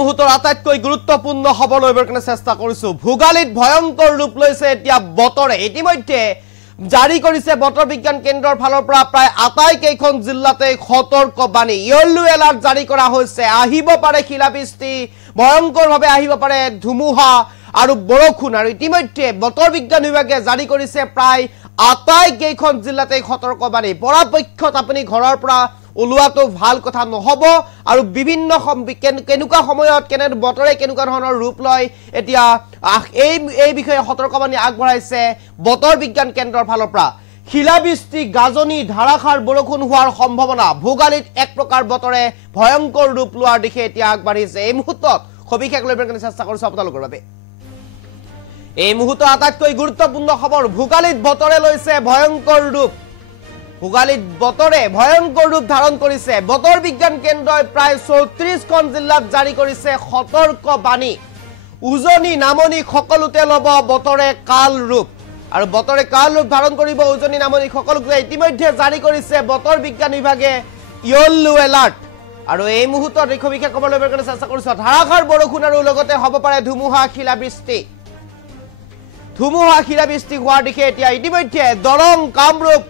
মুহূৰ্তৰ আটাইতকৈ গুৰুত্বপূৰ্ণ খবৰ লইবৰ কাৰণে চেষ্টা কৰিছো ভোগালীত ভয়ংকৰ ৰূপ লৈছে এতিয়া বতৰে ইতিমধ্যে জাৰি কৰিছে বতৰ বিজ্ঞান কেন্দ্ৰৰ ফালৰ পৰা প্ৰায় আটাইকেইখন জিলাতে সতৰ্কবাণী ইয়েলো এলাৰ্ট জাৰি কৰা হৈছে আহিব পাৰে শিলাবৃষ্টি ভয়ংকৰভাৱে আহিব পাৰে ধুমুহা আৰু বৰষুণ আৰু ইতিমধ্যে বতৰ বিজ্ঞান বিভাগে জাৰি কৰিছে প্ৰায় আটাইকেইখন জিলাতে সতৰ্কবাণী পৰাপক্ষত আপুনি ঘৰৰ পৰা উলুৱাটো ভাল কথা নহব আৰু বিভিন্ন কেনুকা সময়ত কেনে বতৰে কেনুকা ধৰণৰ ৰূপ লয় এতিয়া এই বিষয়ে সতৰ্কবাণী আগবঢ়াইছে বতৰ বিজ্ঞান কেন্দ্ৰৰ ফালৰ পৰা শিলাবৃষ্টি গাজনি ধাৰাসাৰ বৰষুণ হোৱাৰ সম্ভাৱনা ভোগালীত এক প্ৰকাৰ বতৰে ভয়ংকৰ ৰূপ লোৱাৰ দিশে এতিয়া আগবাঢ়িছে এই মুহূৰ্তত সবিশেষ লইবৰ কাৰণে চেষ্টা কৰিছো আপোনালোকৰ বাবে এই মুহূৰ্তৰ আটাইতকৈ গুৰুত্বপূৰ্ণ খবৰ ভোগালীত বতৰে লৈছে ভয়ংকৰ ৰূপ ভোগালীত বতৰে ভয়ংকৰ ৰূপ ধাৰণ কৰিছে বতৰ বিজ্ঞান কেন্দ্ৰই প্ৰায় 34খন জিলাত জাৰি কৰিছে সতৰ্কবাণী উজনি নামনি সকলোতে লব বতৰে কাল ৰূপ আৰু বতৰে কাল ৰূপ ধাৰণ কৰিব উজনি নামনি সকলোতে ইতিমধ্যে জাৰি কৰিছে বতৰ বিজ্ঞান বিভাগে ইয়েলো এলাৰ্ট আৰু এই মুহূৰ্তত ৰিখবিখা খবৰ লইবৰ কাৰণে চেষ্টা কৰিছো ধাৰাসাৰ বৰষুণ আৰু লগতে হ'ব পাৰে ধুমুহা শিলাবৃষ্টি শিলাবৃষ্টি হোৱাৰ দিশে এতিয়া ইতিমধ্যে দৰং কামৰূপ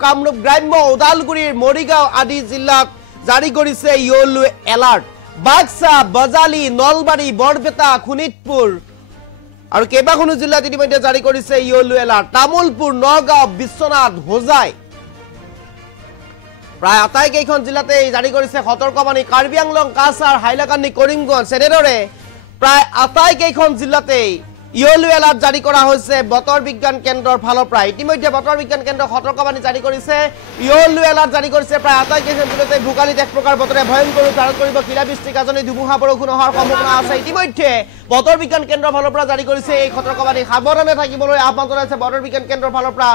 গ্ৰাম্য ওদালগুৰিৰ মৰিগাঁও আদি জিলাত জাৰি কৰিছে ইয়েলো এলাৰ্ট বাক্সা বজালি নলবাৰী বৰপেটা শোণিতপুৰ আৰু কেইবাখনো জিলাত ইতিমধ্যে জাৰি কৰিছে ইয়েলো এলাৰ্ট তামুলপুৰ নগাঁও বিশ্বনাথ হোজাই প্ৰায় আটাইকেইখন জিলাতে জাৰি কৰিছে সতৰ্কবাণী কাৰ্বি আংলং কাছাৰ হাইলাকান্দি কৰিমগঞ্জ এনেদৰে প্ৰায় আটাইকেইখন জিলাতে ইয়েলো এলাৰ্ট জাৰি কৰা হৈছে বতৰ বিজ্ঞান কেন্দ্ৰৰ ফালৰ পৰা ইতিমধ্যে বতৰ বিজ্ঞান কেন্দ্ৰ সতৰ্কবাণী জাৰি কৰিছে ইয়েলো এলাৰ্ট জাৰি কৰিছে প্ৰায় আটাইকেইখন জিলাতে ভোগালীত এক প্ৰকাৰ বতৰে ভয়ংকৰ ৰূপ ধাৰণ কৰিব শিলাবৃষ্টি গাজনি ধুমুহা বৰষুণ হোৱাৰ সম্ভাৱনা আছে ইতিমধ্যে বতৰ বিজ্ঞান কেন্দ্ৰৰ ফালৰ পৰা জাৰি কৰিছে এই সতৰ্কবাণী সাৱধানে থাকিবলৈ আহ্বান জনাইছে বতৰ বিজ্ঞান কেন্দ্ৰৰ ফালৰ পৰা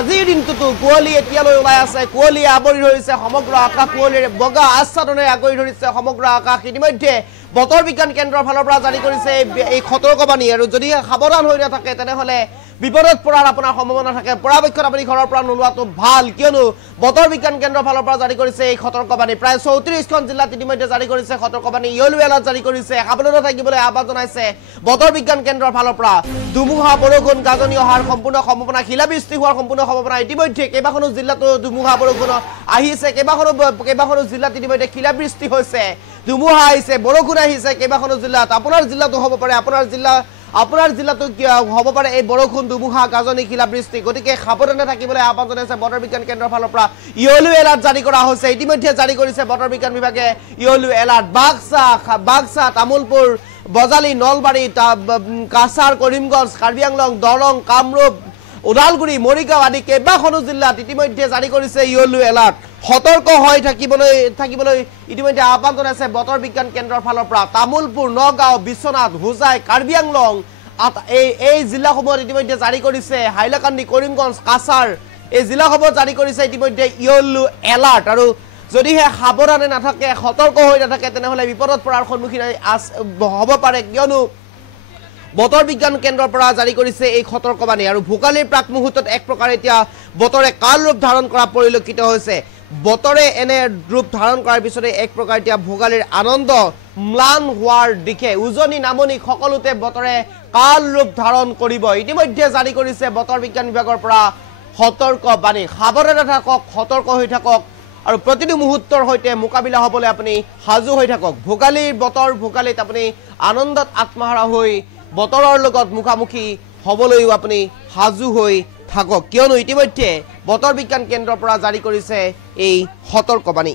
আজিৰ দিনটোতো কুঁৱলী এতিয়ালৈ ওলাই আছে কুঁৱলীয়ে আৱৰি ধৰিছে সমগ্ৰ আকাশ কুঁৱলীৰে বগা আচ্ছাদনেৰে আগুৰি ধৰিছে সমগ্ৰ আকাশ ইতিমধ্যে বতৰ বিজ্ঞান কেন্দ্ৰৰ ফালৰ পৰা জাৰি কৰিছে এই সতৰ্কবাণী আৰু যদি সাৱধান হৈ নাথাকে তেনেহলে বিপদত পৰাৰ আপোনাৰ সম্ভাৱনা থাকে পৰাপক্ষত আপুনি ঘৰৰ পৰা নোলোৱাটো ভাল কিয়নো বতৰ বিজ্ঞান কেন্দ্ৰৰ ফালৰ পৰা জাৰি কৰিছে এই সতৰ্কবাণী প্ৰায় 34খন জিলাত ইতিমধ্যে জাৰি কৰিছে সতৰ্কবাণী ইয়েলো এলাৰ্ট জাৰি কৰিছে সাৱধানে থাকিবলৈ আহ্বান জনাইছে বতৰ বিজ্ঞান কেন্দ্ৰৰ ফালৰ পৰা ধুমুহা বৰষুণ গাজনি অহাৰ সম্পূৰ্ণ সম্ভাৱনা শিলাবৃষ্টি হোৱাৰ সম্পূৰ্ণ সম্ভাৱনা ইতিমধ্যে কেইবাখনো জিলাতো ধুমুহা বৰষুণ আহিছে কেইবাখনো জিলাত ইতিমধ্যে শিলাবৃষ্টি হৈছে ধুমুহা আহিছে বৰষুণ আহিছে কেইবাখনো জিলাত আপোনাৰ জিলাতো হ'ব পাৰে আপোনাৰ জিলাতো হ'ব পাৰে এই বৰষুণ ধুমুহা গাজনি শিলাবৃষ্টি গতিকে সাৱধানে থাকিবলৈ আহ্বান জনাইছে বতৰ বিজ্ঞান কেন্দ্ৰৰ ফালৰ পৰা ইয়েলো এলাৰ্ট জাৰি কৰা হৈছে ইতিমধ্যে জাৰি কৰিছে বতৰ বিজ্ঞান বিভাগে ইয়েলো এলাৰ্ট বাক্সা তামুলপুৰ বজালি নলবাৰী কাছাৰ কৰিমগঞ্জ কাৰ্বি আংলং দৰং কামৰূপ ওদালগুৰি মৰিগাঁও আদি কেইবাখনো জিলাত ইতিমধ্যে জাৰি কৰিছে ইয়েলো এলাৰ্ট সতৰ্ক হৈ থাকিবলৈ ইতিমধ্যে আহ্বান জনাইছে বতৰ বিজ্ঞান কেন্দ্ৰৰ ফালৰ পৰা তামুলপুৰ নগাঁও বিশ্বনাথ হোজাই কাৰ্বি আংলং এই জিলাসমূহত ইতিমধ্যে জাৰি কৰিছে হাইলাকান্দি কৰিমগঞ্জ কাছাৰ এই জিলাসমূহত জাৰি কৰিছে ইতিমধ্যে ইয়েলো এলাৰ্ট আৰু যদিহে সাৱধানে নাথাকে সতৰ্ক হৈ নাথাকে তেনেহলে বিপদত পৰাৰ সন্মুখীন হ'ব পাৰে কিয়নো বতৰ বিজ্ঞান কেন্দ্ৰৰ পৰা জাৰি কৰিছে এই সতৰ্কবাণী আৰু ভোগালীৰ প্ৰাক মুহূৰ্তত এক প্ৰকাৰ এতিয়া বতৰে কাল ৰূপ ধাৰণ কৰা পৰিলক্ষিত হৈছে বতৰে এনে ৰূপ ধাৰণ কৰাৰ পিছতে এক প্ৰকাৰ এতিয়া ভোগালীৰ আনন্দ ম্লান হোৱাৰ দিশে উজনি নামনি সকলোতে বতৰে কাল ৰূপ ধাৰণ কৰিব ইতিমধ্যে জাৰি কৰিছে বতৰ বিজ্ঞান বিভাগৰ পৰা সতৰ্কবাণী সাৱধানে থাকক সতৰ্ক হৈ থাকক আৰু প্ৰতিটো মুহূৰ্তৰ সৈতে মোকাবিলা হ'বলৈ আপুনি সাজু হৈ থাকক ভোগালীৰ বতৰ ভোগালীত আপুনি আনন্দত আত্মহাৰা হৈ বতৰৰ লগত মুখামুখি হ'বলৈও আপুনি সাজু হৈ থাকক কিয়নো ইতিমধ্যে বতৰ বিজ্ঞান কেন্দ্ৰৰ পৰা জাৰি কৰিছে এই সতৰ্কবাণী